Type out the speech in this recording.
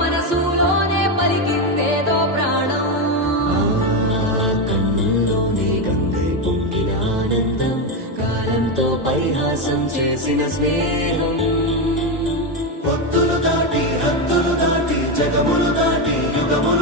మనసులోనే పలికిందేదో ప్రాణం. కన్నుల్లోనే గంగై పొంగిన ఆనందం, కాలంతో పరిహాసం చేసిన స్నేహం. పొత్తులు దాటి హద్దులు దాటి జగములు దాటి యుగములు